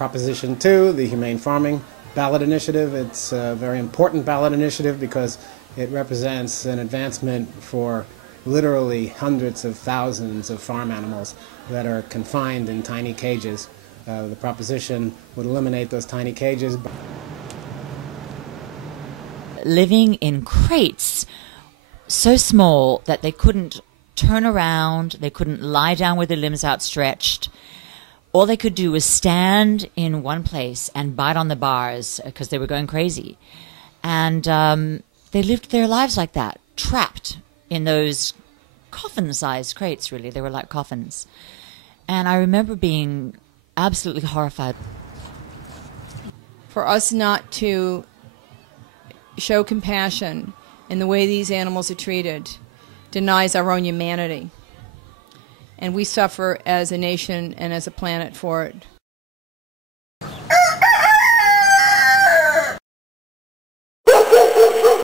Proposition 2, the Humane Farming Ballot Initiative. It's a very important ballot initiative because it represents an advancement for literally hundreds of thousands of farm animals that are confined in tiny cages. The proposition would eliminate those tiny cages. Living in crates so small that they couldn't turn around, they couldn't lie down with their limbs outstretched. All they could do was stand in one place and bite on the bars because they were going crazy. And they lived their lives like that, trapped in those coffin-sized crates, really. They were like coffins. And I remember being absolutely horrified. For us not to show compassion in the way these animals are treated denies our own humanity. And we suffer as a nation and as a planet for it.